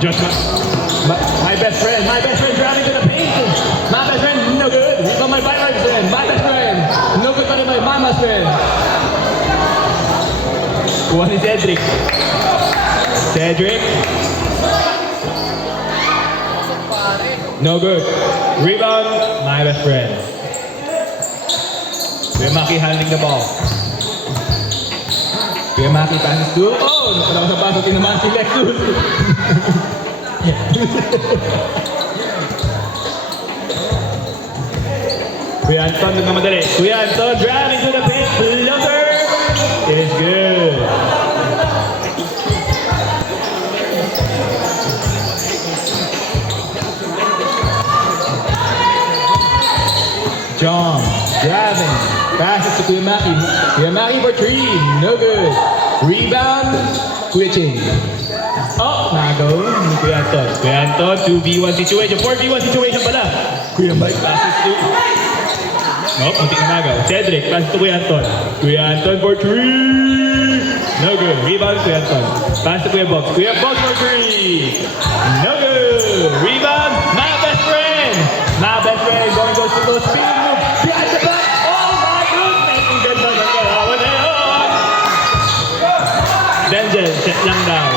Just my best friend driving to the paint. My best friend, no good. Rebound my best friend. My best friend, no good pa rin my mama's friend. Kuha ni Cedric. Cedric. No good. Rebound, my best friend. Kuya Maki handling the ball. Kuya Maki passes to... Oh! Nakalaw sa pasok naman si Lexus. Kuya Anton na madali. Kuya Anton driving to the paint. Floater is good. John driving. Passes to Kuya Maki. Kuya Maki for three. No good. Rebound. Kuya Ching. Oh, nagaw ni Kuya Anton. Kuya Anton, 2v1 situation. 4v1 situation pala. Kuya Mike passes to... Nope, muntik na nagaw. Cedric, passes to Kuya Anton. Kuya Anton for three. No good. Rebound Kuya Anton. Pass to Kuya Box. Kuya Box for three. No good. Rebound. My best friend. My best friend going to go speed move. Behind the back. Oh my goodness. Ang ganda ng kalawan na yun. Denzel, set lang down.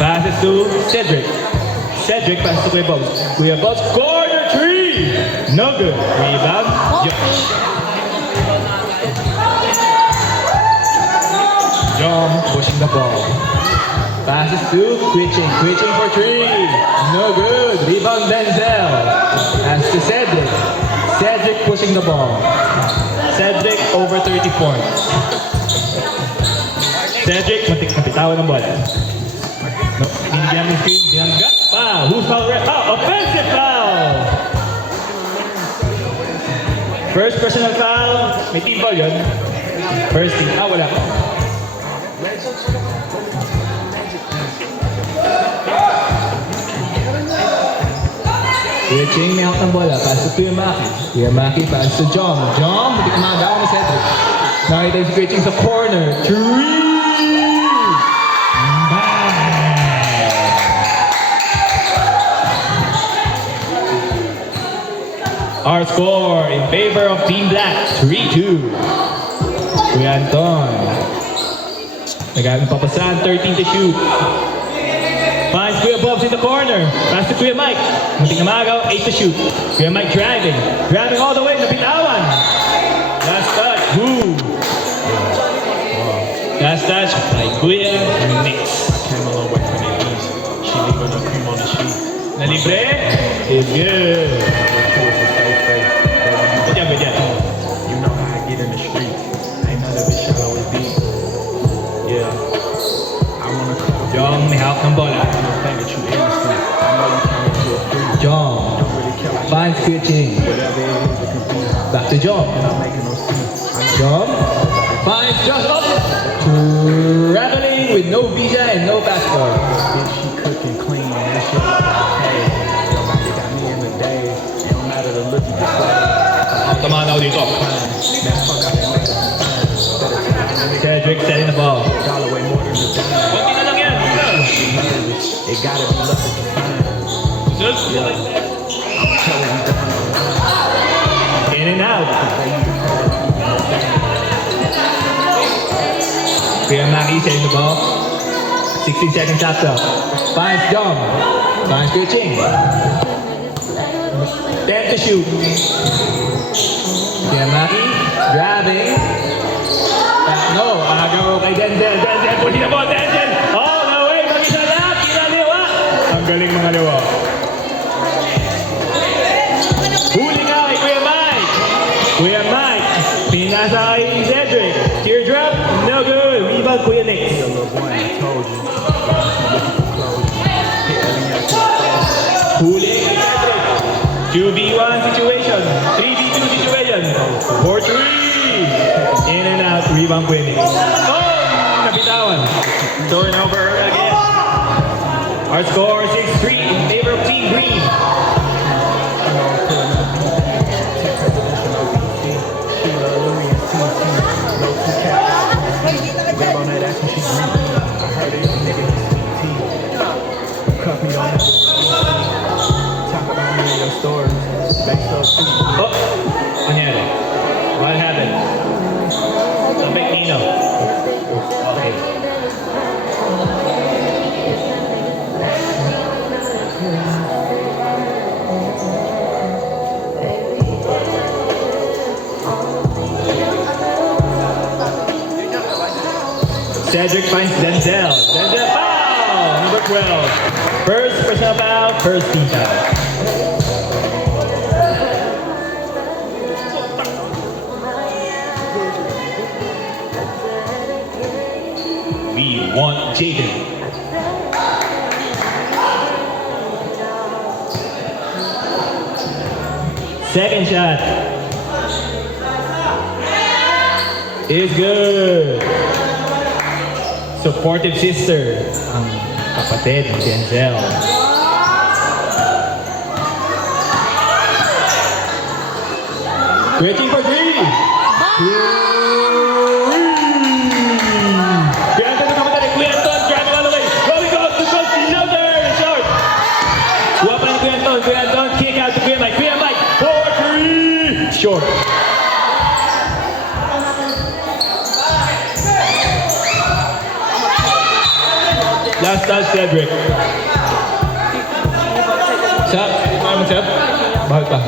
Passes to Cedric. Cedric passes to Kuya Box. Kuya Box, corner three. No good. Rebound. Josh. John pushing the ball. Passes to Quitching. Quitching for three. No good. Rebound Denzel. Pass to Cedric. Cedric pushing the ball. Cedric over 30 points. Cedric, matik na bitawan ng bola. No, binigyan ng screen. Binangga pa. Who's foul? Offensive foul! First personal foul. May team foul yun. First team. Wala. Kuya Ching may hawak ng bola. Pass to Kuya Maki. Kuya Maki pass to John. John, hindi ka magagawa ni Cedric. Nakita yung si Kuya Ching sa corner. Three! Our score in favor of Team Black, 3-2. Kuya Anton. Nagaling papasan, 13 to shoot. Finds Kuya Bobs in the corner. Pass to Kuya Mike. Munting na magaw, 8 to shoot. Kuya Mike driving. Driving all the way, napitawan. Last touch, boom. Last touch by Kuya Nix. Came a long way from the east. She leaving the cream on the sheet. Na libre is good. Good job. You know how I get in the streets. Ain't none of it shallow as deep. Yeah. I wanna call John, may hawak ng bola. you know that you innocent. I know you came into a free. John Don't really care like finds Kuya Ching. whatever it is, it can be. Back to John. Not making no sense. I know John finds Josh up. Traveling with no visa and no passport. bitch, she cooking clean and that shit like hey. Nobody got me in the days. It don't matter the look you can say. Tama na ako dito. Man, fuck out that nigga. Cedric setting the ball. Dollar way more than the dime. Kunti na lang yan. It gotta be lucky to find. I'm telling you down. In and out. Kuya Maki setting the ball. 16 seconds after. Finds John. Finds Kuya Ching. 10 to shoot. Kuya Maki driving. No, agaw kay Denzel. Denzel, pusin na ball. Denzel. All the way. Mag-isa lang. Kinaliwa. Ang galing mga liwa. Huli nga kay Kuya Mike. Kuya Mike. Pinasa kay Cedric. Teardrop. No good. Rebound Kuya Nix. Little boy, I told you. Looking for clothes. Hit every out. Huli kay Cedric. 2v1 situation. 3v2 situation. 4-3. In and out. Rebound Kuya Nix. Oh! Napitawan. Turnover again. Our score 6-3 in favor of Team Green. Grab on that ass when she green. I heard it, nigga. Copy on it. Talk about me in your stories. Make so sweet. Oh! Nangyari? What happened? Sabik Nino. Okay. Cedric finds Denzel. Denzel foul! Number 12. First personal foul, first team foul. We want Jaden. Second shot is good. Supportive sister, ang kapatid ni Denzel. Waiting for three. Kuya Anton, kapatid. Kuya Anton, driving all the way. Going goes to goes, another shot. Kuha pa ni Kuya Anton. Kuya Anton, kick out to Kuya Mike. Kuya Mike, for three. Short. Last touch, Cedric. Sap, ano Sap? Bakit pa?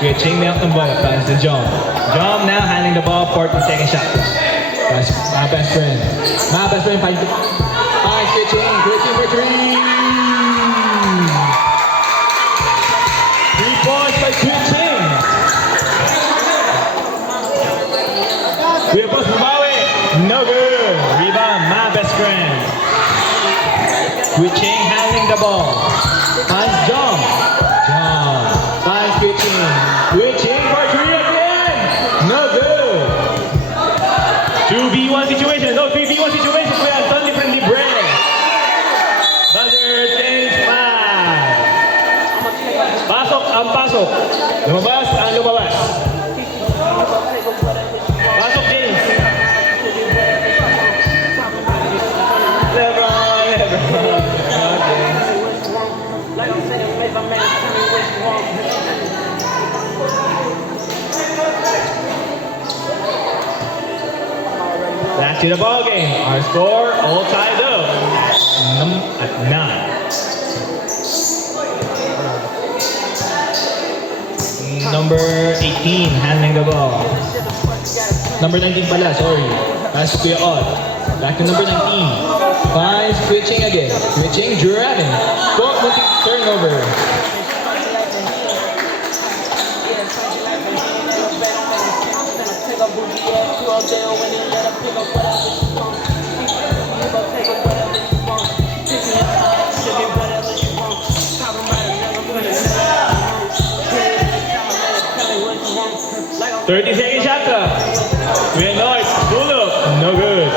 Okay, chain me up ng ball. Pass to Jom. Jom now handling the ball, fourth and second shot. That's my best friend. My best friend, five switching for three. 3 points by switching. We are both Maui. No good. Rebound, my best friend. Switching, handling the ball. Finds Jom. Jom. Finds switching. Switching for three again. No good. 2v1 situation. No 3v1 situation. We are done differently bread. Buzzer change 5. Pasok ang pasok. Lumabas ang lumabas. Pasok James. Lebron. Back to the ball game. Our score all tied up at 9. Number 18 handling the ball. Number 19 pala, sorry. Pass to Kuya Odd. Back to number 19. Finds switching again. Switching, Dragon. Turnover. Second shot clock. Kuya North, pull up. No good.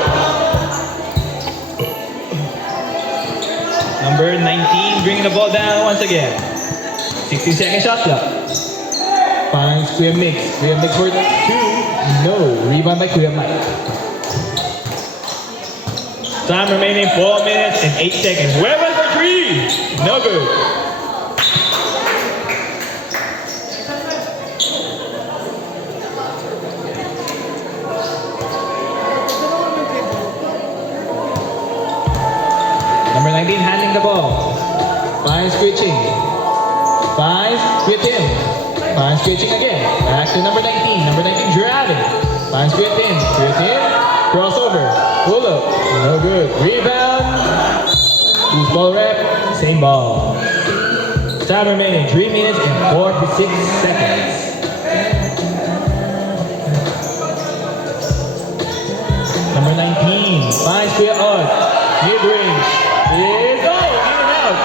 Number 19 bringing the ball down once again. 60-second shot clock. Finds Kuya Mix. Kuya Mix for 2. No. Rebound by Kuya Mike. Time remaining 4 minutes and 8 seconds. Weber for 3. No good. Number 19 handling the ball. Finds switching. Finds Quintin. Finds switching again. Back to number 19. Number 19 driving. Finds Quintin. Quintin. Crossover. Pull up. No good. Rebound. Who's ball rep? Same ball. Time remaining 3 minutes and 46 seconds. Number 19 finds Kuya Odd. Mid-range. Is in and out.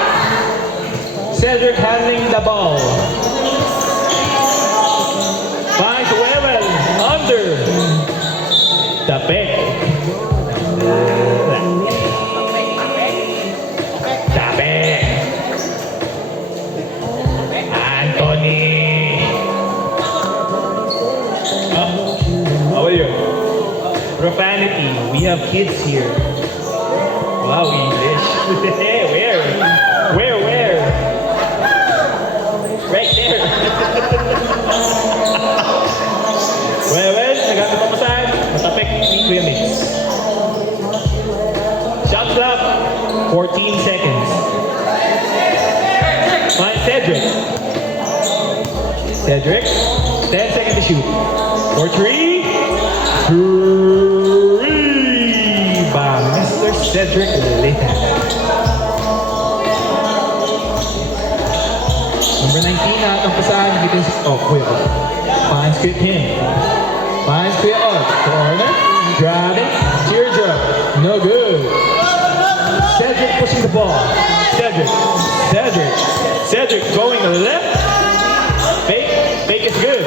Cedric handling the ball. Finds Weber under. Tapek. Tapek. Anthony. How are you? hospitality. We have kids here. Wow, English. Where? Where? Right there. Well, nagamit ang masahe. Matapik ni Kuya Mix. Shot clock, 14 seconds. Find Cedric. Cedric, 10 seconds to shoot. For three. Three by Mr. Cedric Lita. Number 19 na ang pasahan dito si Kuya Og. Finds Kuya Pin. Finds Kuya Og. Corner. Driving. Teardrop. No good. Cedric pushing the ball. Cedric going to the left. Fake is good.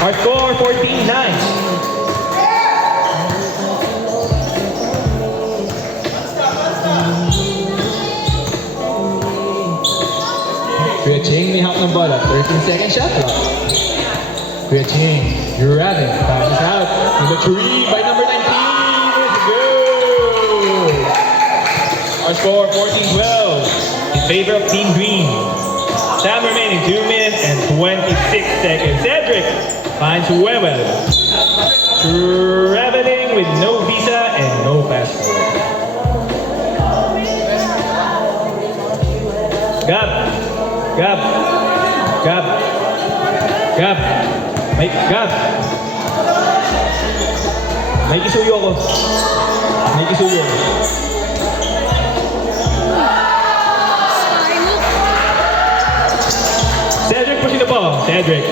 Our score 14-9. Kuya Ching may hawak ng bola. 13-second shot clock. Kuya Ching, you're having. Passes out. Number 3 by number 19. It's good. Our score 14-12 in favor of Team Green. Time remaining 2 minutes and 26 seconds. Cedric finds Webber. Traveling with no visa and no passport. Gab. May kisuyo ako. Cedric pushing the ball. Cedric,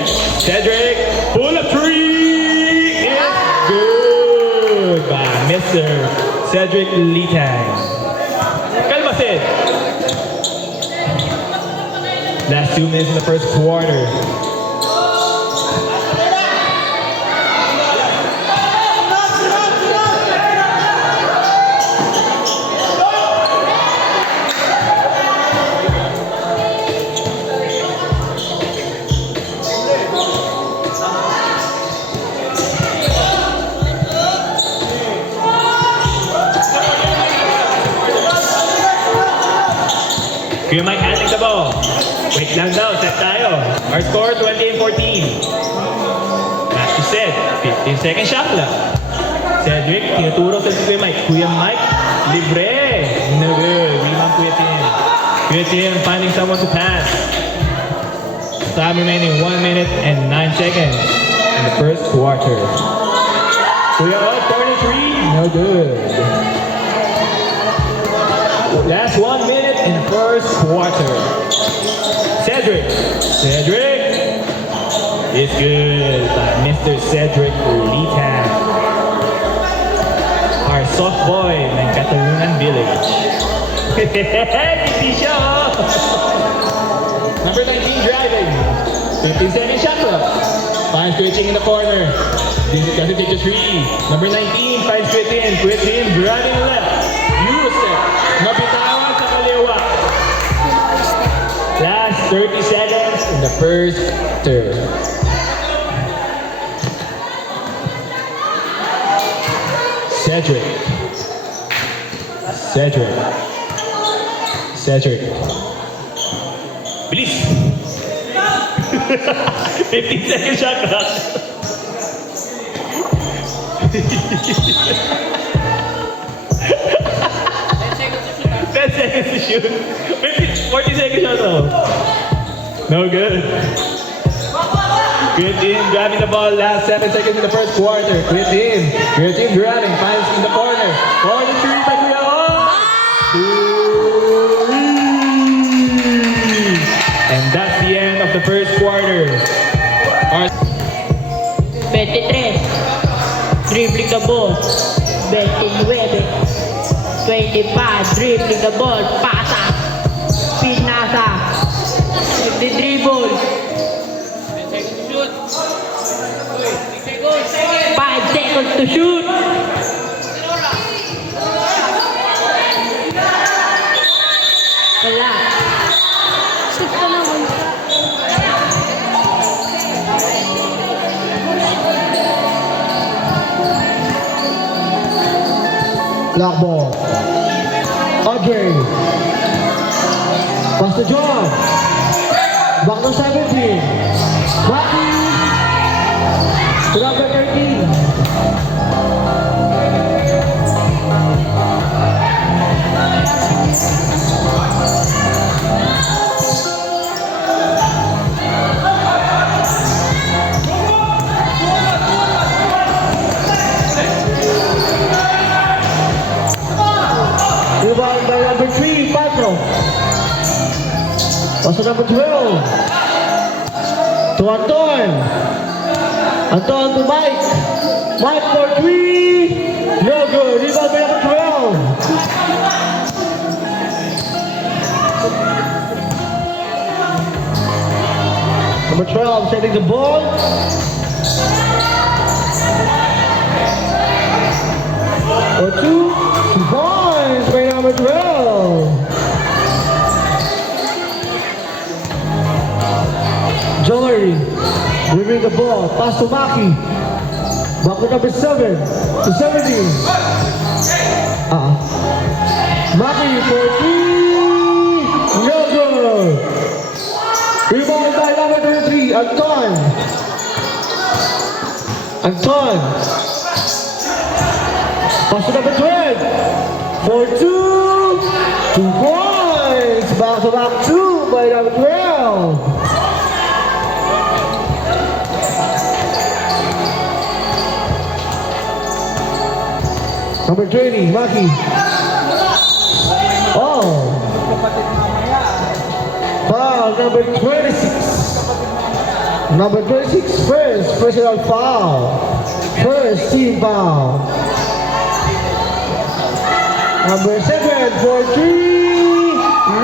pull up three. It's good by Mr. Cedric Litang. Kalma, Ced. Last 2 minutes in the first quarter. Kuya Mike handling the ball. Wait lang daw, set tayo. Our score 20-14. Back to Ced. 15-second shot lang. Cedric, tinuturo sa si Kuya Mike. Kuya Mike, libre. No good. Rebound Kuya Tim. Kuya Tim finding someone to pass. Time remaining 1 minute and 9 seconds in the first quarter. Kuya Og, corner three. No good. Last 1 minute in the first quarter. Cedric is good by Mr. Cedric Litan. Our soft boy ng Catalunan Village. Hindi siya, oh. Number 19 driving. 15-second shot clock. Finds Kuya Ching in the corner. This is kasi take the 3. Number 19 finds Kuya Tim. Kuya Tim driving left. Yusef. Nabitawan sa kaliwa. Last 30 seconds In the first term. Cedric. Bilis! 15-second shot clock. 10 seconds to shoot. 40-second shot though. No good. Kuya Tim driving the ball. Last 7 seconds in the first quarter. Kuya Tim driving. Finds in the corner. Corner 3 by Kuya Og. And that's the end of the first quarter. Our 23. Dribbling the ball. 29. 25. Dribbling the ball. Pasa. Pinasa. Dribble. 5 seconds to shoot. Wala. Shoot ka naman. Lock ball. Andre. Pass to John. Back to 17. Rocky. To number 13. Rebound by number 3, Patro. Pass to number 12. To Anton. Anton to Mike. Mike for 3. No good. Rebound by number 12. Number 12 setting the ball. For 2 points by number 12. Jory, moving the ball, pass to Maki. Back to number 7, to 17. Maki for 3. No good. Rebound by number 23, Anton. Anton. Pass to number 12. For 2. 2 points. Back to back 2 by number 12. Number 20, Maki. Oh. Foul, number 26. Number 26, first personal foul. First team foul. Number 7 for 3.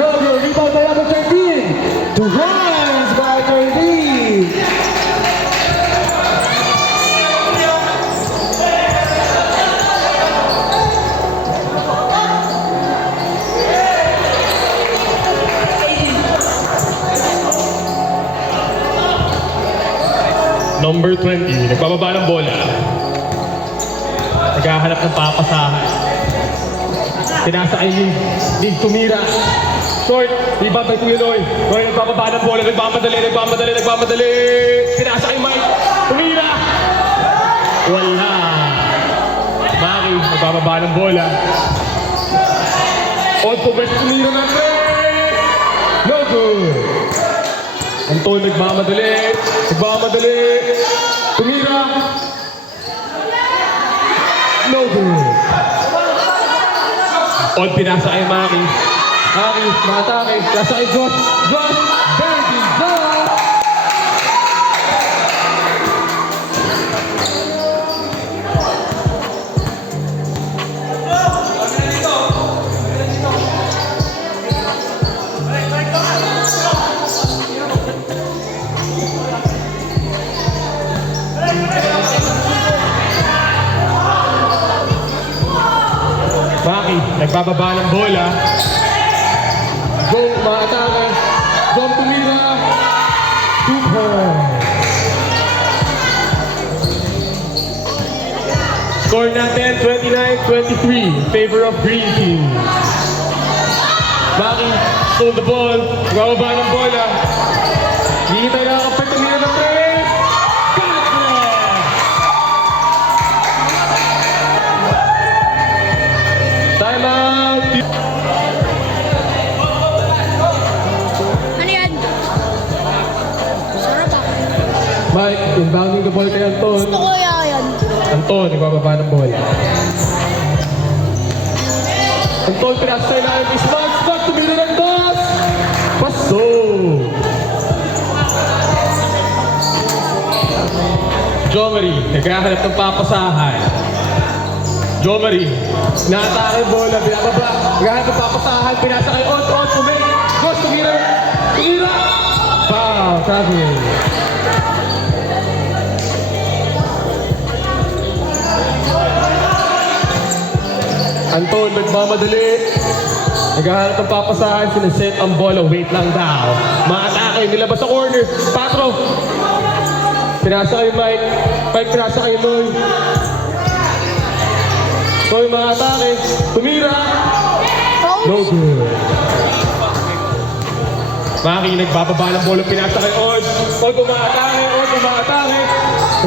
No good. Rebound by number 13. 2 points by 13. Number 20, nagbababa ng bola. Naghahanap ng papasahan. Tinasa kay Lig tumira. Short, rebound by Tuloy. Roy nagbababa ng bola, nagmamadali. Tinasa kay Mike, tumira. Wala. Maki, nagbababa ng bola. On to best tumira ng 3. No good. Anton nagmamadali. Tumira. No good. On pinasa kay Maki. Maki, matake. Pinasa kay Josh. Benji, Josh. Maki, nagbababa ng bola. Zong, maatake. Zong tumira. 2 points. Score natin 29-23 in favor of Green Team. Maki, stole the ball. Nagbababa ng bola. Hihintay na ang kapag tumira ng 3. Time out! Ano yan? Sarap ah. Mike, inbounding the ball kay Anton. Gusto ko yan. Anton, nagbababa ng bola. Anton, pinasa na yung Spag, tumira ng toss! Paso! Jomari, nagkakalap ng papasahan. Jomari, naatake yung bola, binababa. Nagkakalap ng papasahan, pinasa kay On, tumira. Gosh, tumira! Foul, travel. Anton, nagmamadali. Naghahanap ng papasahan, sinaset ang bola. Wait lang daw. Maatake, nilabas sa corner. Patro. Pinasa kay Mike. Mike, pinasa kay Loy. Toy mga atake. Tumira. No good. Maki nagbababa ng bola, pinasa kay Odd. Odd umaatake, Odd umaatake.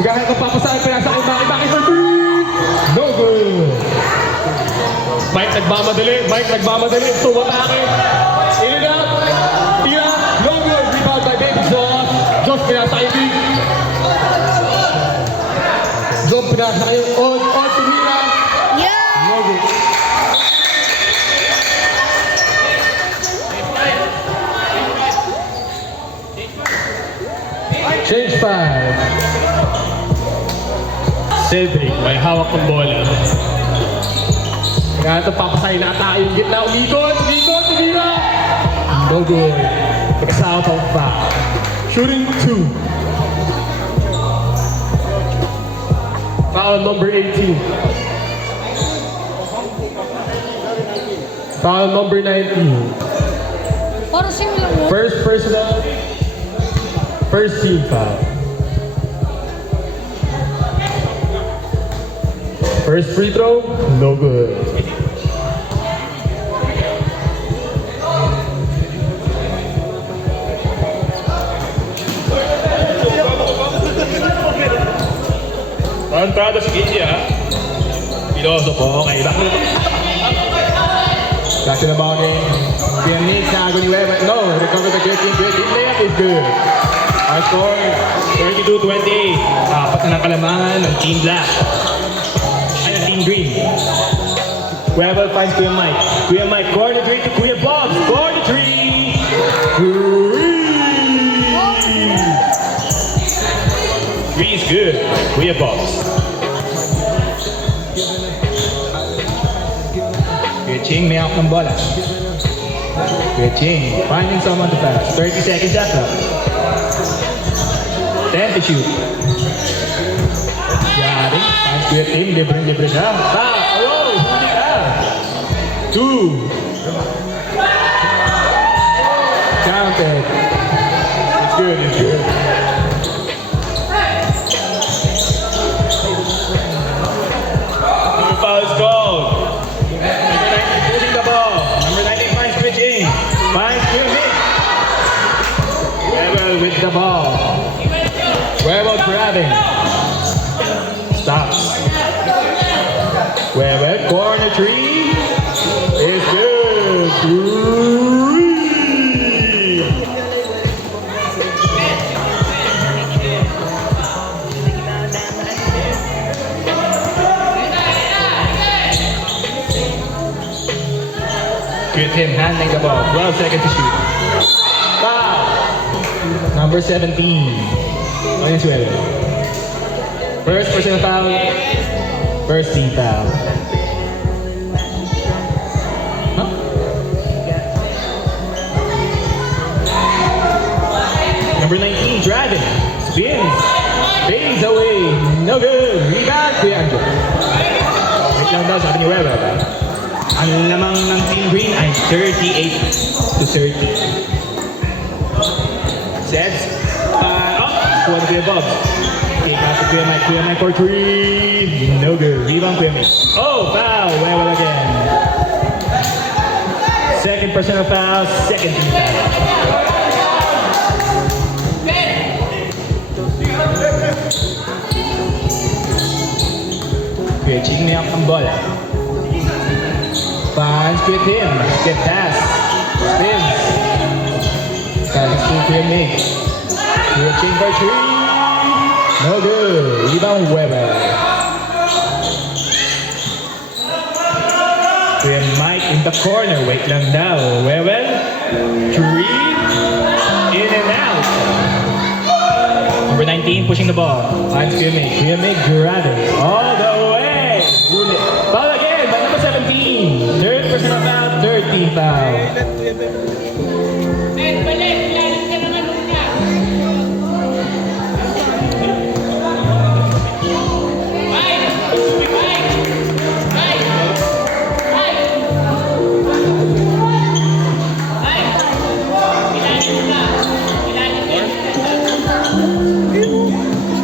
Naghahanap ng papasahin, pinasa kay Maki. Maki for three. No good. Mike nagmamadali. Tumatake. In and out. Tira. No good. Rebound by David Joss. Joss pinasa kay Vic. Joss pinasa kay Odd. Odd tumira. Yeah! No good. Change 5. Cedric, may hawak ng bola. Kaya ito papasahin na atake yung gitna. Umikot, tumira. No good. Nagkasama pa ang back. Shooting 2. Foul number 18. Foul number 19. Parang simulan mo. First personal. First team foul. First free throw, no good. Entrada seguinte, Filosofo, okay. Back in the ball game. PM Nick, Sago ni Weber. No, recover the good team. Layup is good. Our score, 32-28. Apat na kalamangan ng Team Black. Ay, ng Team Green. Weber finds Kuya Mike. Kuya Mike, corner three to Kuya Bob. Corner three. Three is good. Kuya Bob. Kuya Ching, may out ng bola. Kuya Ching, finding someone to pass. 30 seconds shot clock. 10 to shoot. Got it. Finds Kuya Ching, libre siya. Stop! Oh, huli ka! 2. Counted. It's good, it's good. Number foul is called. Number 19 pushing the ball. Number 19 finds switching. Finds Kuya Nick. Weber with the ball. Weber grabbing. Stops. Weber, corner three. Is good. Three. Good him handling the ball. 12 seconds to shoot. Foul. Number 17. Against Weber. First personal foul. First team foul. Huh? Number 19, driving. Spins. Fades away. No good. Rebound. Kuya Angel. Wait lang daw, sabi ni Weber. Ang lamang ng Team Green ay 38-30. Sets. Kuha ni Kuya Bob. Kick out to Kuya Mike. Kuya Mike for three. No good. Rebound Kuya Mike. Oh, foul. Weber again. Second personal foul. Second team foul. Kuya Ching na ang bola. Finds with him. Get pass. Spins. Pass to Kuya Nick. Kuya Ching for three. No good. Rebound Weber. Kuya Mike in the corner. Wait lang daw. Weber. Three. In and out. Number 19 pushing the ball. Finds Kuya Mike. Kuya Mike grabbing all the way. Foul again by number 17. Third personal foul. Third team foul.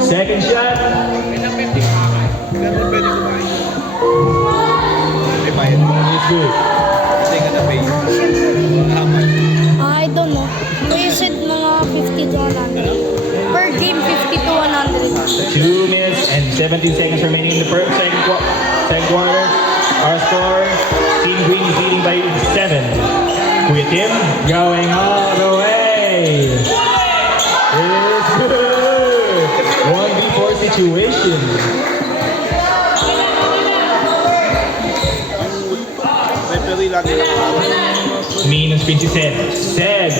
Second shot. good. I don't know. They said mga 50 to 100. Per game, 50 to 100. 2 minutes and 17 seconds remaining in the second quarter. Our score, Team Green is leading by 7. Kuya Tim going all the way. It is good. 1v4 situation. Minus 20 said.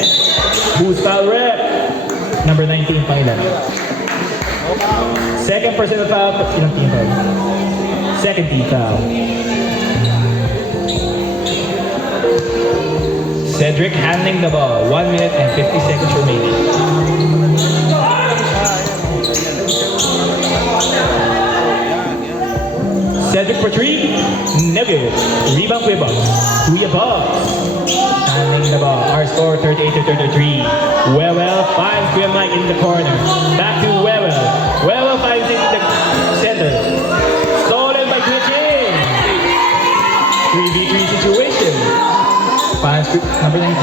Who's foul rep? Number 19, pangilan. Second personal foul, ilang team foul? Second team foul. Cedric handling the ball. 1 minute and 50 seconds remaining. Cedric for 3. No good. Rebound Kuya Bugs. Kuya Bugs. Handling the ball. Our score 38 to 33. Wewell finds Kuya Mike in the corner. Back to Wewell. Wewell finds it in the center. Stolen by Kuya Jing. 3v3 situation. Finds number 19.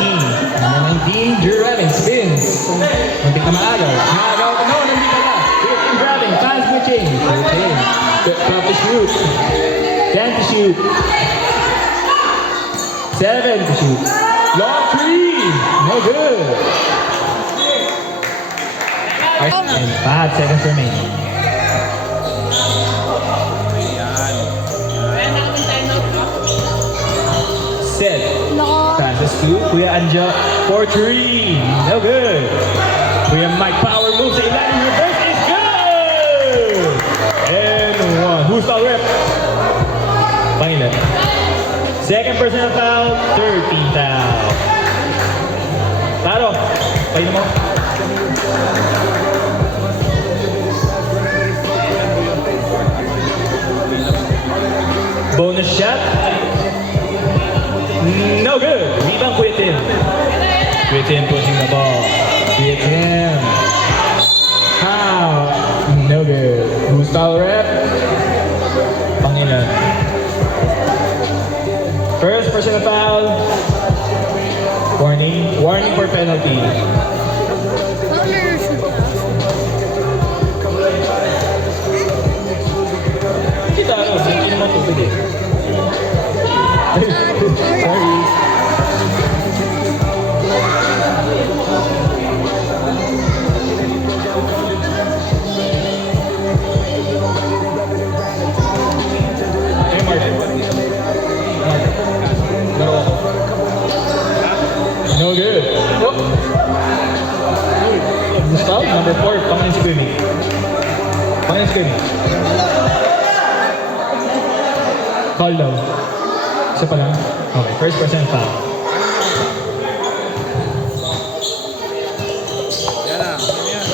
Number 19, Drew Redding, spins. Muntik na maagaw. Maagaw ka, no, nandito na. Team grabbing, finds Kuching. Kuching. Top to shoot. 10 to shoot. 7 to shoot. Long three. No good. And 5 seconds remaining. Set. Nako. Passes to Kuya Anja for 3. No good. Kuya Mike power moves sa ilalim. Reverse is good. And 1. Who's foul rep? Pangilan. Second personal foul. 13 foul. Taro. Pahin mo. Bonus shot. No good. Rebound Kuya Tim. Kuya Tim pushing the ball. Kuya Tim. How? No good. Who's foul rep? Pangilan. First personal foul. Warning. Warning for penalty. Corner shoot. Kita ano, hindi naman tubig eh. Sorry. Hey, Martin. Laro ako. No good. Oh. Who's foul? Number 4, Pangilan si Kuya Mick. Pangilan si Kuya Mick. Call daw. Isa pa lang? Okay, first personal foul.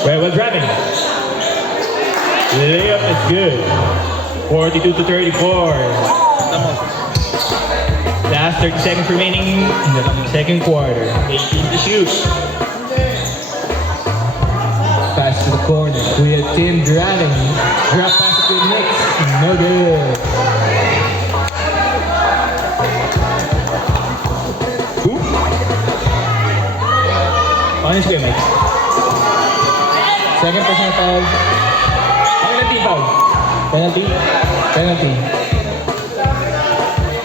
Well driving. Layup is good. 42 to 34. Last 30 seconds remaining in the second quarter. 18 to shoot. Pass to the corner. Kuya Tim driving. Drop pass to Kuya Mix. No good. Who? Honest Kuya Mike. Second personal foul. Penalty foul. Penalty. Penalty.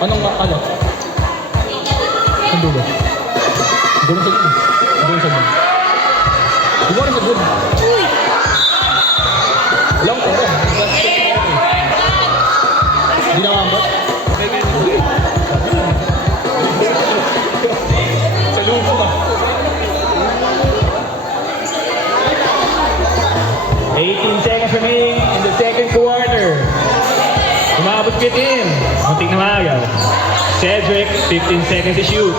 Anong ano? Ang dulo. Dulo sa dulo. Dulo sa dulo. Dulo sa dulo. Uy! Long ko. Hindi na maambot. Sa lupo ba? 18 seconds remaining in the second quarter. Umabot Kuya Tim. Muntik na maagaw. Cedric, 15 seconds to shoot.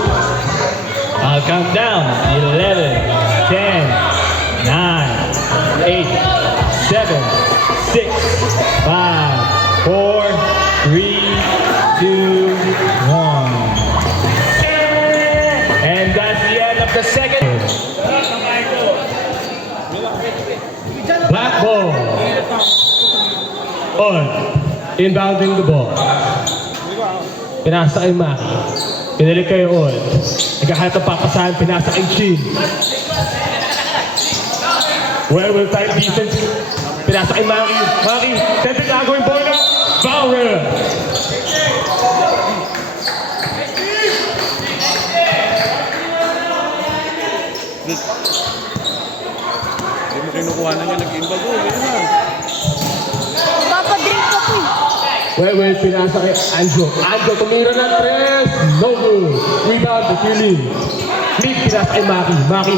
I'll count down. 11, 10, 9, 8, 7, 6, 5, 4, 3, 2, 1. And that's the end of the second. Black ball. On. Inbounding the ball. Pinasa kay Maki. Pinalik kay On. Nagkahanap ng papasahan. Pinasa kay Chin. Well, time defense. Pinasa kay Maki. Maki, center na gawin bola. Fowler. Hindi mo kinukuha na niya nag-imbag ko. Ganyan na. Papadrink ka po eh. Well, pinasa kay Anjo. Anjo, tumira ng 3. No good. Rebound to Killing. Mid, pinasa kay Maki. Maki,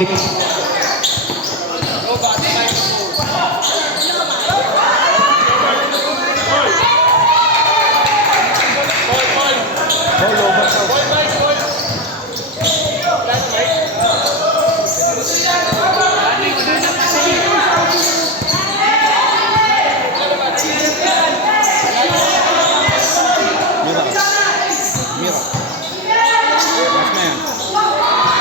Mira. Mira. Last man. Last man.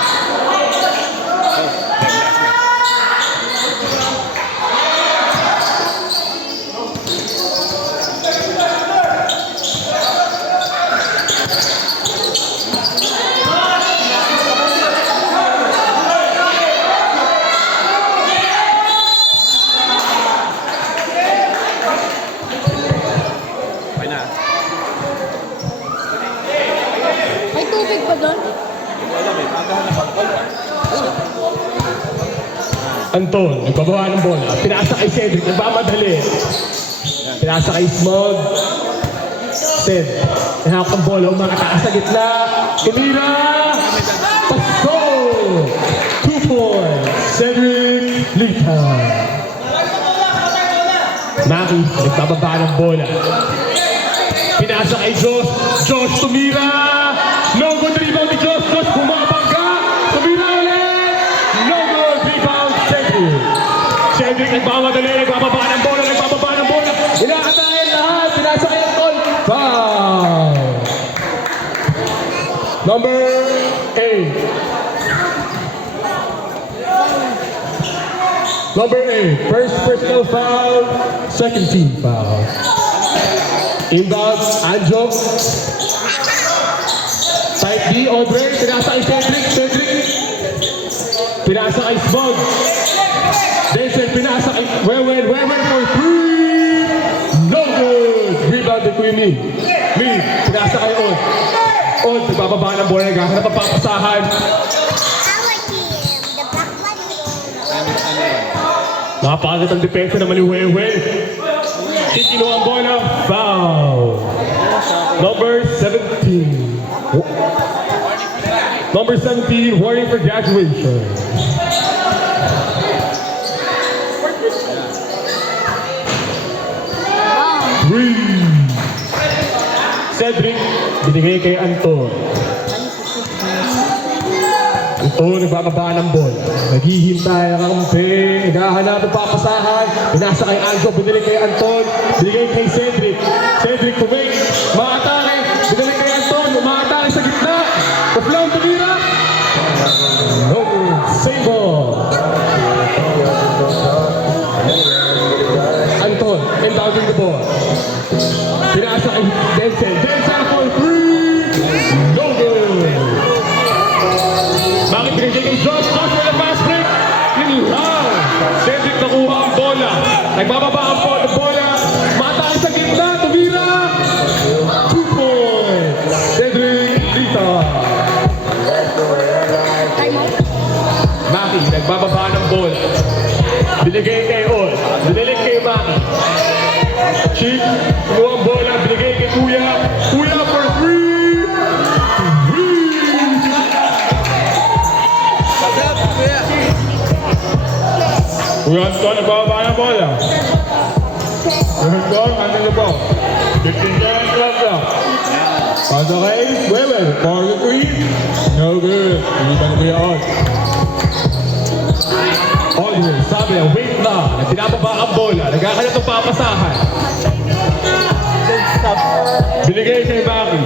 Okay na. May tubig pa doon? Hindi ko alam eh. Agahan na pang call. Anton, nagbabawa ng bola. Pinasa kay Cedric, nagmamadali. Pinasa kay Smog. Ced, nahawak ng bola, umakataas sa gitna. Tumira! Paso! 2 points. Cedric Lita. Maki, nagbababa ng bola. Pinasa kay Josh. Josh, tumira! No good rebound ni Josh. Josh, bumabangga! Tumira ulit! No good rebound, Cedric. Cedric, nagmamadali, nagbababa ng bola, nagbababa ng bola. Inakatayin lahat. Pinasa kay Anton. Foul! Number 8. Number 8, first personal foul, second team foul. Inbound, Anjo. Type D, Audrey, pinasa kay Cedric, pinasa kay Smog. Denzel, pinasa kay Wewen for 3. No good! Rebound to Queen Min. Min, pinasa kay On. On, nagbababa ng bola, naghahanap ang papasahan. Napakagat ang depensa naman ni Wewe. Titino ang bola. Foul. Number 17. Number 17, warning for graduation. Three. Cedric, binigay kay Anton. Anton, nagbababa ng bola. Naghihintay ang kampi. Naghahanap ng papasahan. Pinasa kay Anjo, binili kay Anton. Binigay kay Cedric. Cedric tumig. Maatake. Binili kay Anton. Maatake sa gitna. Paflow, tumira. No good. Same ball. Anton, inbounding the ball. Pinasa kay Denzel. Denzel for 3. No good. Bakit binigay kay Josh? Josh with a fast break. Wow! Cedric nakuha ang bola. Nagbababa ang bola. Matay sa gitna. Tumira. 2 points. Cedric Lita. Maki, nagbababa ng bola. Binigay kay On. Binilig kay Maki. Chick, kinuha ang bola. Binigay kay Kuya. Kuya for 3. Kuya Anton, nagbababa ng bola. Kuya Anton, ano na po? 15 seconds left na. Pasa kay Wewe, 43. No good. Hindi pa na Kuya On. Audrey, sabi niya, wait na. Pinababa ang bola. Nagkakalat ng papasahan. Binigay kay Maki.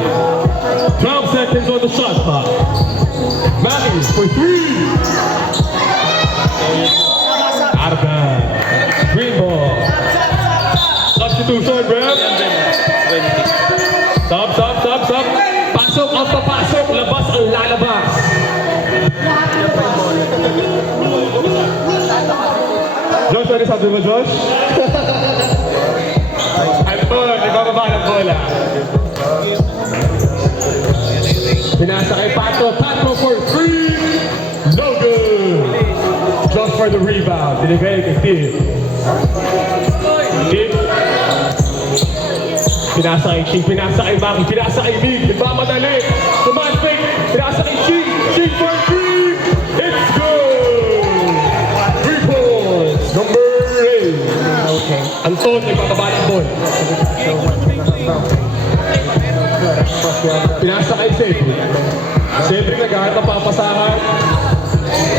12 seconds on the shot clock. Maki for 3. Arda. Green ball. Substitution, ref. 20. Stop. Pasok ang papasok, labas ang lalabas. Josh, ano sabi mo, Josh? Anton, ibababa ng bola. Pinasa kay Pato. Pato for 3. No good. Just for the rebound. Binigay kay Steve. Steve. Pinasa kay Ching. Pinasa kay Maki. Pinasa kay Mig. Nagmamadali. Tumastik. Pinasa kay Ching. Ching for 3. It's good. 3 points. Number 8. Anton, nagbababa ng ball. Pinasa kay Cedric. Cedric naghahanap ng papasahan.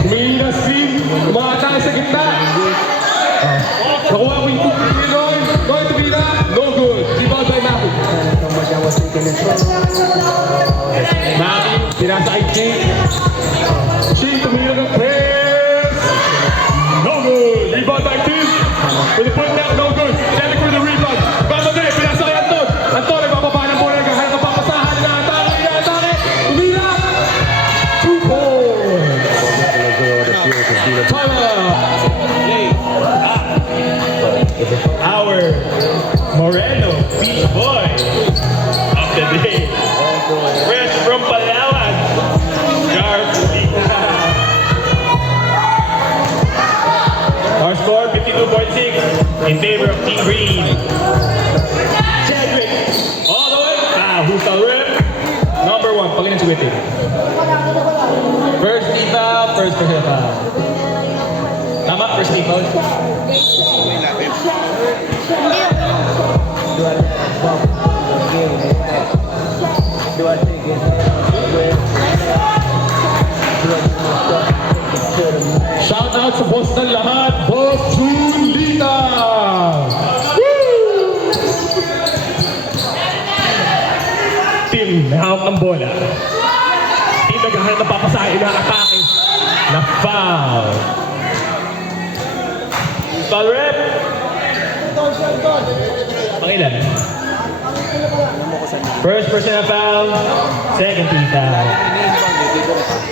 Humingi ng screen. Umakatake sa gitna. Nakuha ko yung tubig ni Noy. Noy, tumira. No good. Rebound by Maki. Maki, pinasa kay Ching. Ching, tumira ng press. No good. Rebound by Tim. With the point down, no good. Cedric for the rebound. Babagay, pinasa kay Anton. Anton, nagbababa ng bola. Naghahanap ng papasahan. Inaatake. Tumira. 2 points. Our Moreno, beach boy of the day. Fresh from Palawan. Garfulita. Our score 52.6 in favor of Team Green. Cedric, all the way. Who's the rip? Number 1, Panginoon Suwete. First team foul, first personal foul. Tama, first team foul. Shout out sa boss ng lahat, Boss Julita! Team, may hawak ng bola. Team naghahanap ng papasahin na atake. Na foul. Foul rep. Pangilan? First personal foul. Second team foul.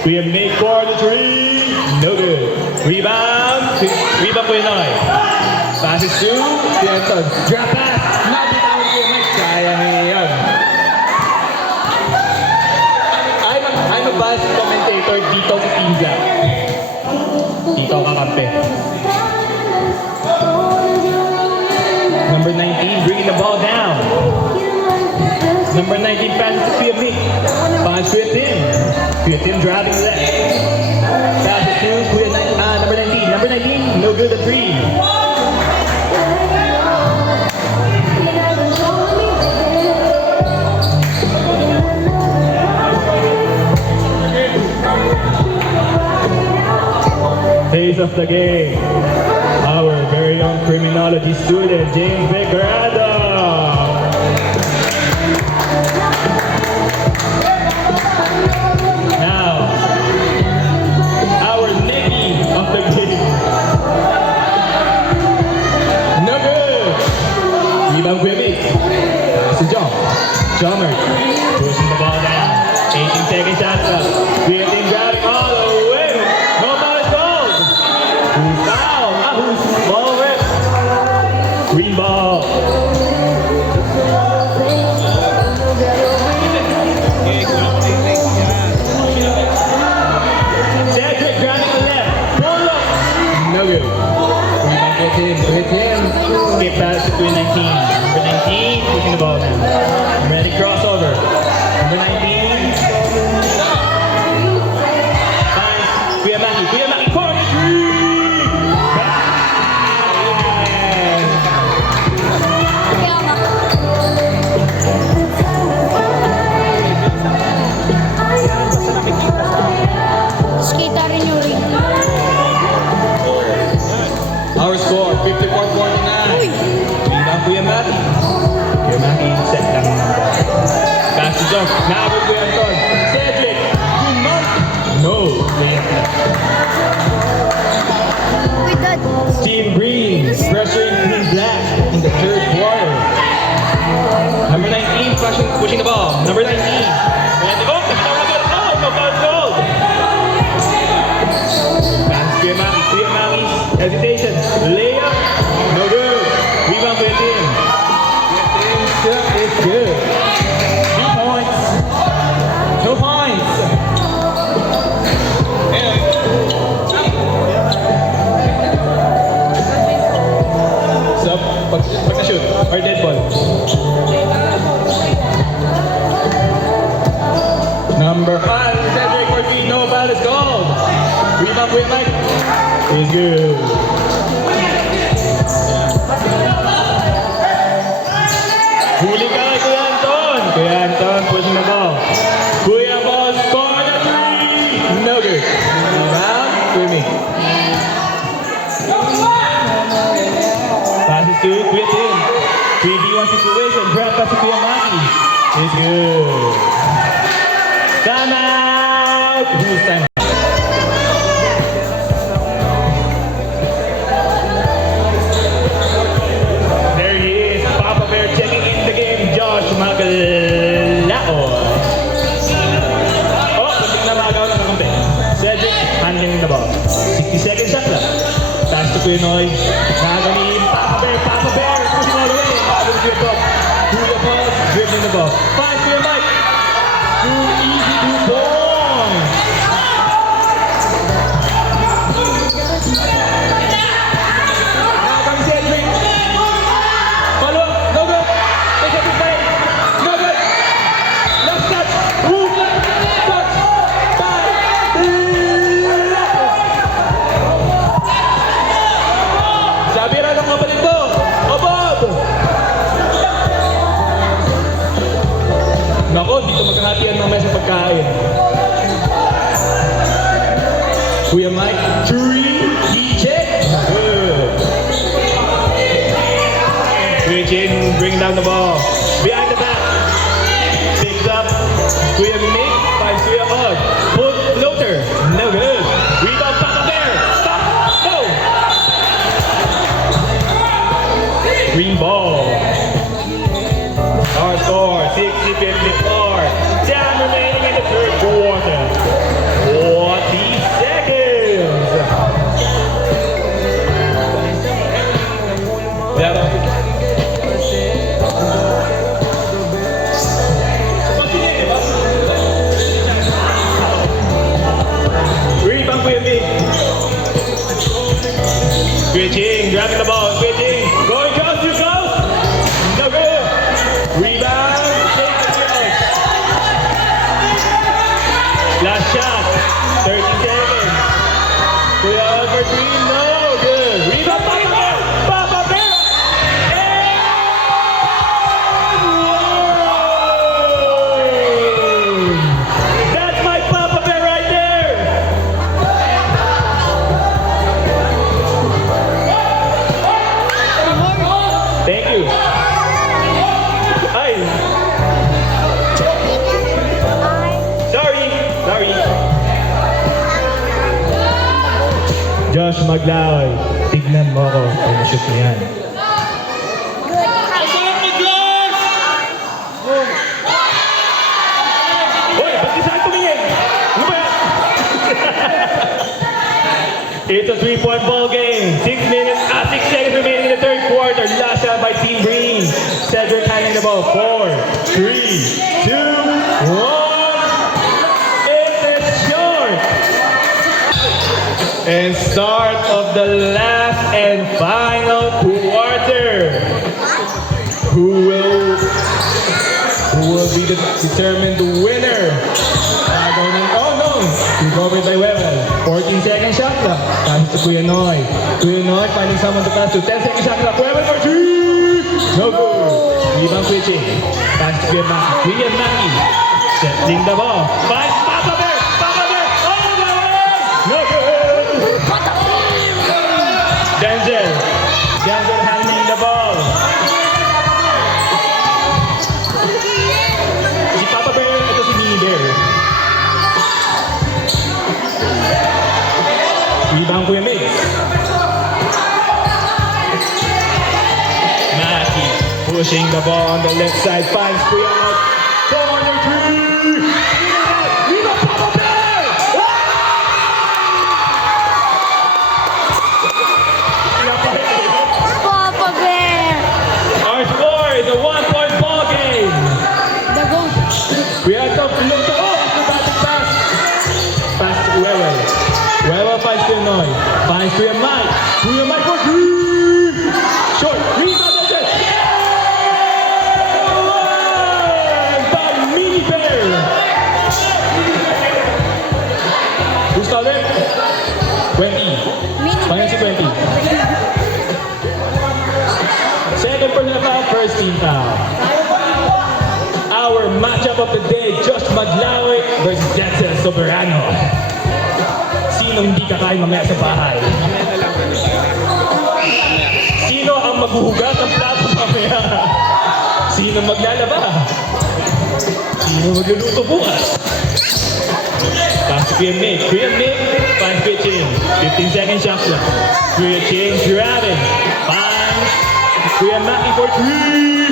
We have made corner 3. No good. Rebound. Rebound po yun Noy. Passes to Anton, drop pass! Lapit ako ni Mike. Kaya niya yan. I'm a bus commentator dito sa Pizza. Dito ako kakampi. Number 19 bringing the ball down. Number 19 passes to Kuya Mick. Pass Kuya Tim. Kuya Tim driving left. Passes to number 19. Number 19, no good at 3. Pace of the game. Our very own criminology student, James Becerrado. Now, our Nicky of the game. No good! Rebound Kuya Mick. Si John. Jummer pushing the ball down. 18 second shot clock. Kuya Tim driving all the way. No foul is called. Who's foul? Who's ball rip? Green ball. Cedric driving the left. Pull up. No good. Rebound Kuya Tim. Kuya Tim. Skip pass to 19. Number 19 pushing the ball down. Ready crossover. Number 19. Finds Kuya Maki. Kuya Maki corner 3. Tapos kita rin yung ring. Our score, 54-49. Rebound Kuya Maki. Kuya Maki set lang. Pass to Josh. Nabot Kuya Anton. Cedric. Kumang. No. With that, Team Green pressuring Team Black in the third quarter. Number 19 pushing the ball. Number 19. Pag na-shoot. Or dead ball. Number 5, Cedric for 3. No foul is called. Rebound, Kuya Mike. Is good. Huli ka kay Kuya Anton. Kuya Anton, pushing the ball. Kuya Boss, corner 3. No good. Rebound, Kuya Mike. Passes to Kuya Tim. 3v1 situation. Grab pass to Kuya Maki. Is good. Time out! Who's time? There he is, Papa Bear checking in the game, Josh Maglaon. Oh, pagting na magaw na kakunti. Cedric handling the ball. 60-second shot lang. Pass to Pinoy. Naganin, Papa Bear, pushing all the way. Papa Bear top. Kuya Boss, dribbling the ball. Five to your Mike. Too easy to points. Now comes Cedric. Follow. No good. Take a big play. No good. Last touch. Move. Touch. Back. Sabi rin ng kapalit ko. Above. Nako, dito magkahatian ng mesa pagkain. Kuya Mike, 3, he check. Good. Kuya Jin, bring down the ball. Behind the back. Picks up. Kuya Mick, finds Kuya Odd. Pull floater. No good. Rebound, Papa Bear. Stop. No. Green ball. Our score, 60-54. Time remaining in the third quarter. 40 seconds. Rebound, Kuya Mick. Kuya Ching, grabbing the ball. Kuya Ching, going close, too close. No good. Rebound, take the shot. Last shot, 30 seconds. Kuya Albert Green, no good. Rebound, Papa Bear. Papa Bear. And one. That's my Papa Bear right there. Thank you. Ay. Sorry. Josh Maglaoy, tignan mo ako kung na-shoot mo yan. Hoy, ba't di saan tumingin? Ano ba yan? It's a 3-point ball game. 6 seconds remaining in the third quarter. Last shot by Team Green. Cedric handling the ball. 4, 3, 2, 1. It is short. And start of the last and final quarter. Who will be determined the winner? Oh no! Recovered by Webel. 14-second shot clock. Pass to Kuya Noy. Kuya Noy finding someone to pass to. 10-second shot clock. Webel for 3! No good. Rebound switching. Pass to Kuya Maki. Kuya Maki. Settling the ball. Finds Papa Bear. Papa Bear. All the way. No good. Denzel handling the ball. Si Papa Bear, ito si Mini Bear. Rebound Kuya Mick. Maki pushing the ball on the left side. Finds Kuya out. Corner 3. Rebound Papa Bear. Papa Bear. Our score is a 1-point ball game. The goat. We are top to look to acrobatic pass. Pass to Wewel. Wewel finds Kuya Noy. Finds Kuya Mike. Kuya Mike for 3. Short. Rebound again. about first team foul. Our matchup of the day, Josh Maglaoy versus Jetson Soberano. Sinong hindi kakain mamaya sa bahay? Sino ang maghuhugas ng plato mamaya? Sino maglalaba? Sino magluluto bukas? Pass to Kuya Mick. Kuya Mick, fine pitching. 15-second shot clock. Kuya Ching driving. Finds Kuya Maki for three.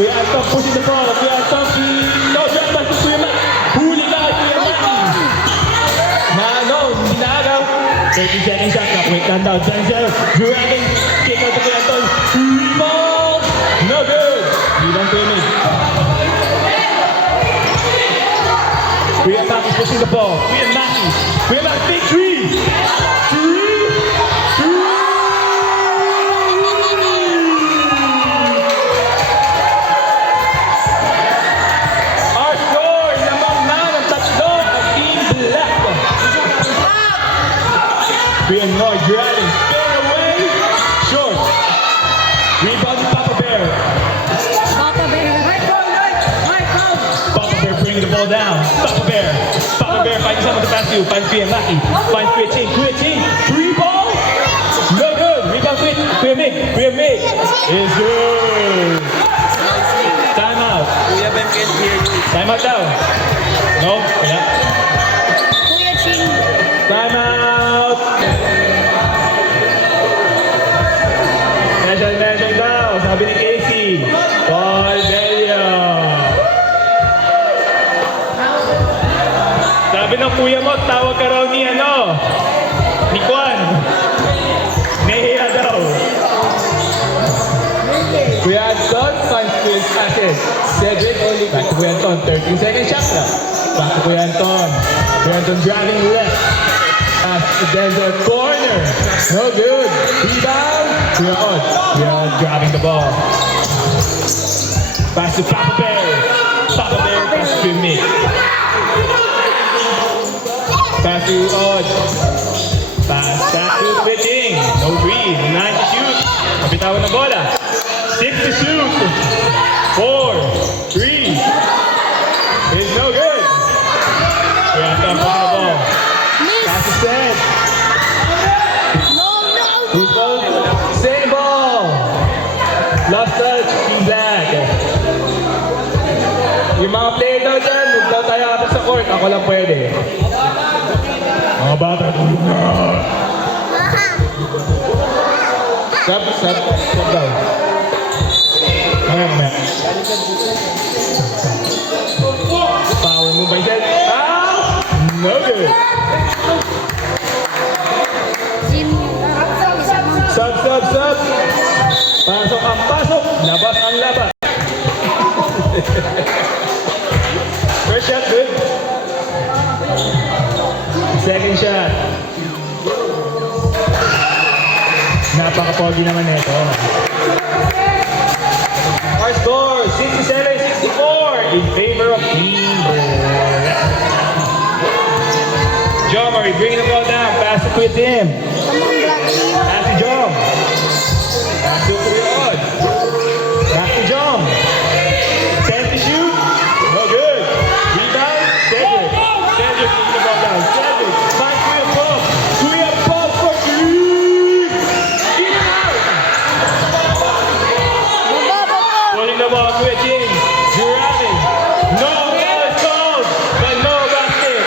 Kuya Anton pushing the ball. Kuya Anton, no drop back to Kuya Maki. Huli ka, Kuya Maki. Hindi naagaw. 30-second shot clock. Wait, down. Jensen driving. Kick out to Kuya Anton. Rebound. No good. Rebound Kuya Mick. Kuya Maki pushing the ball. Kuya Maki. Kuya Maki, big three. Our score, lamang na ng tatlo ang Team Black. Kuya Noy driving. Fair away. Short. Rebound to Papa Bear. Papa Bear. Papa Bear bringing the ball down. Papa Bear finding someone to pass to. Finds Kuya Maki. Finds Kuya Ching. Kuya Ching. Three ball. No good. Rebound quick. Kuya Mick. Kuya Mick. Is good. Time out. Kuya Ben can't hear you. Time out daw. No? Yeah. Kuya Ching. Time out. Measure daw. Sabi ni Casey. Paul Bello. Sabi ng kuya mo, tawag ka raw ni ni Kwan. Nahiya daw. Kuya Anton finds Kuya Ashes. Cedric only back to Kuya Anton. 13-second shot clock. Back to Kuya Anton. Kuya Anton driving left. Pass to Denzel. Corner. No good. Rebound. Kuya Odd. Kuya Odd driving the ball. Pass to Papa Bear. Papa Bear pass to Mick. Pass to Odd. Pass back to Pitching. No breathe. 9 to shoot. Kapitawan ng bola. 6 to shoot. 4, 3. It's no good. Kuya Anton pushing the ball. Pass to Seth. Who's ball? Same ball. Last touch. Team Black. Yung mga player daw dyan, huwag daw tayo apat sa court. Ako lang pwede. Mga bata, tulog na. Sub daw. Mamaya. Power move by Seth. No good. Sub. Pasok ang pasok. Labas ang labas. First shot, good. Second shot. Napaka-pogi naman ito. Our score, 67-64 in favor of Team Black. John Murray bringing the ball down. Pass to Kuya Tim. Pass to John. Pass to Kuya Odd. Back to John. 10 to shoot. No good. Rebound. Cedric. Cedric taking the ball down. Cedric. Finds Kuya Bob. Kuya Bob for three. In and out. Pulling the ball. Kuya James. Driving. No foul is called. But no basket.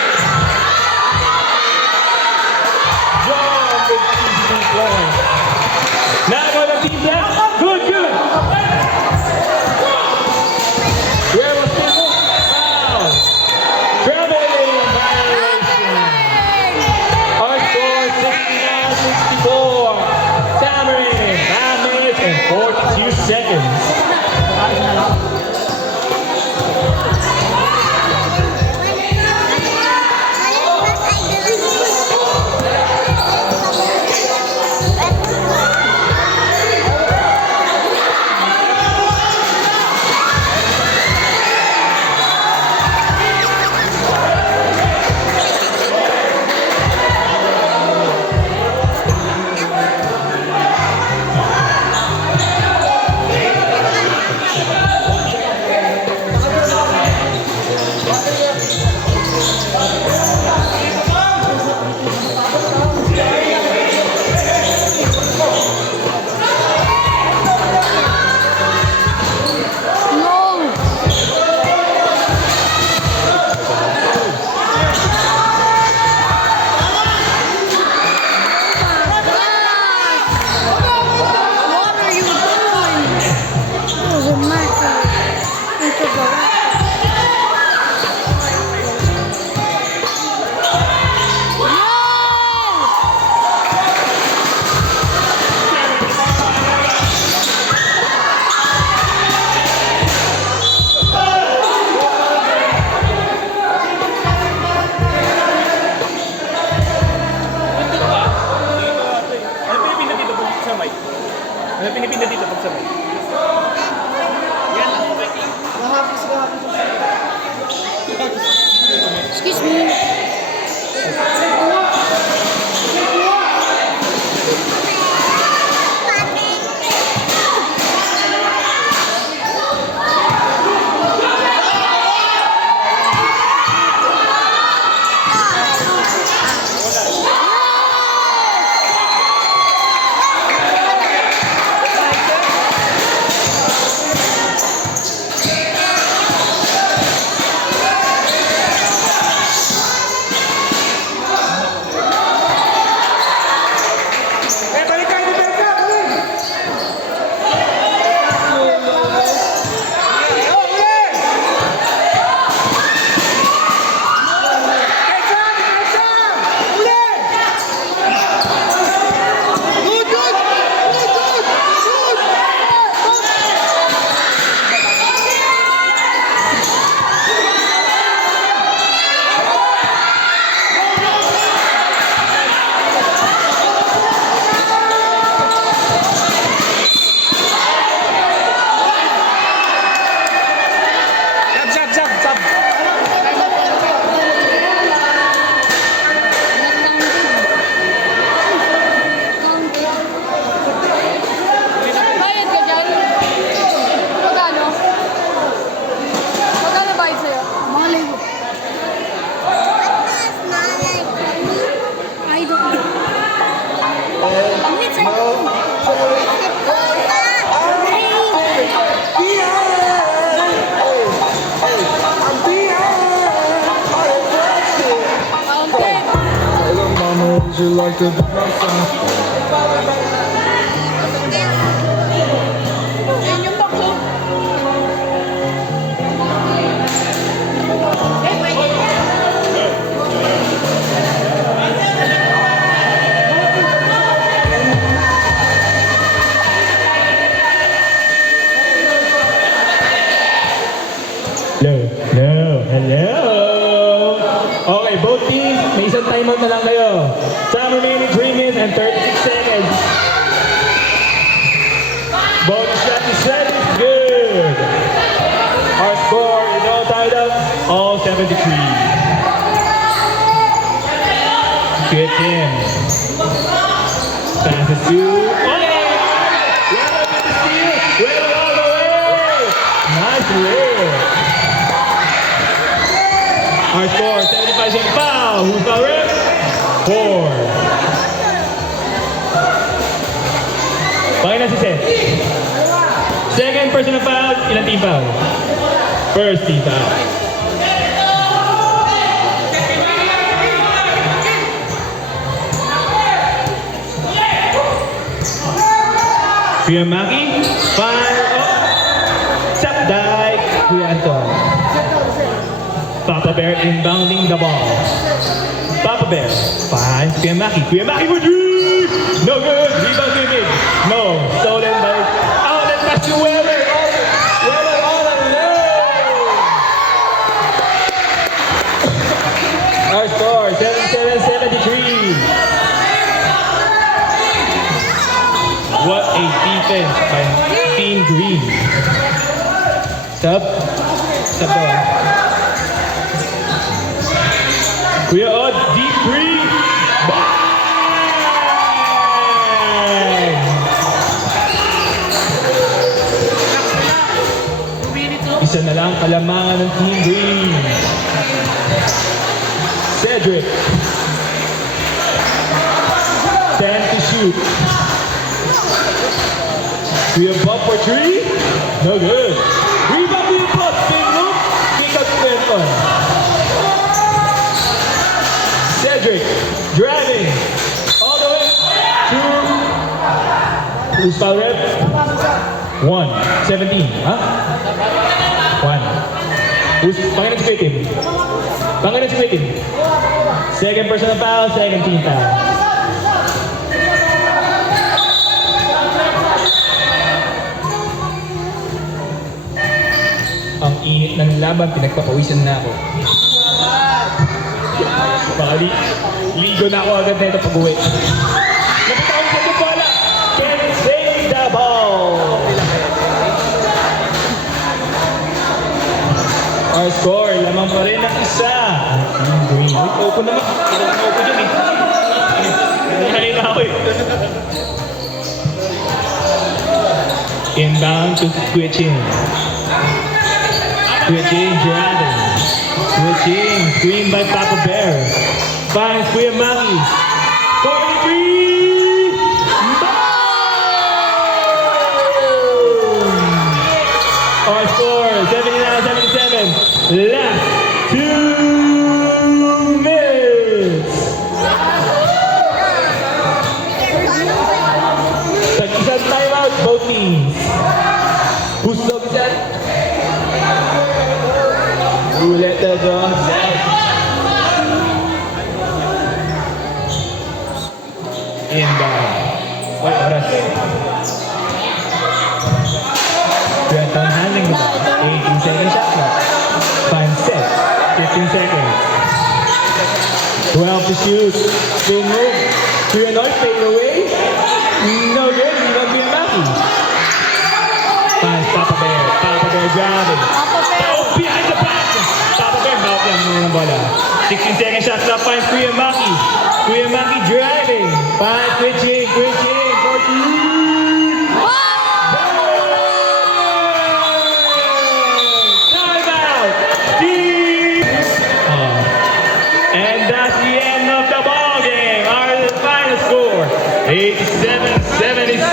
John with 3 points. Now go to Team Black. Good Ano pinipindot dito pag sabay? Excuse me. Bayad ka dyan? Magkano? Magkano bayad sa'yo? Mga libo. I don't know. It's Would you like to be my son? Yan yung box, oh. Eh, pwede. Hello. Okay, both teams, may isang timeout na lang kayo. Time remaining 3 minutes and 36 seconds. Bonus shot is set, is good. Our score is all tied up, all 73. Good team. Passes to... Yeah, with the steal. Well all the way. Nice work. Our score, 75 foul. Who's the ref? 4. Bakit na si Seth? Second personal foul, ilang team foul? First team foul. Kuya Maki, fire up. Tap die, Kuya Anton. Papa Bear inbounding the ball. Papa Bear finds Kuya Maki for three! No good, rebound David. No, stolen by outlet pass to Weber. Weber all alone. Our score, 77-73. What a defense by Team Green. Sub daw. Kuya Odd, deep three. Bang! Isa na lang kalamangan ng Team Green. Cedric. 10 to shoot. Kuya Bob for three. No good. Rebound to the post. Big loop. Pick up Stenton. Cedric driving all the way to who's foul rep? 1, 17, huh? 1. Who's Panginoon si Quatim? Panginoon si Quatim. Second personal foul, second team foul. Ang init ng laban, pinagpapawisan na ako. Baka ligo na ako agad na ito pag-uwi. Napitawin sa bola. Can save the ball. Naupo naman. Naupo dyan eh. Nangyari na ako eh. Inbound to switching. Switching, driving. Switching, screen by Papa Bear. Finds Kuya Maki. 43! Our score, 79-77. Left 2 minutes. Isang timeout, both teams. Who's up that? Who let the dogs out? Inbound. What oras? Trenton handling the ball. 18-second shot clock. Time set. 15 seconds. 12 to shoot. Spin move. Kuya Noy, fade away. No good. Rebound Kuya Maki. Finds Papa Bear. Papa Bear driving. Papa Bear. Oh, behind the back. Papa Bear, bawak lang muna ng bola. 16-second shot clock. Finds Kuya Maki. Kuya Maki driving. Finds switching. Switching. 14. Timeout. And that's the end of the ball game. Our final score, 87-77.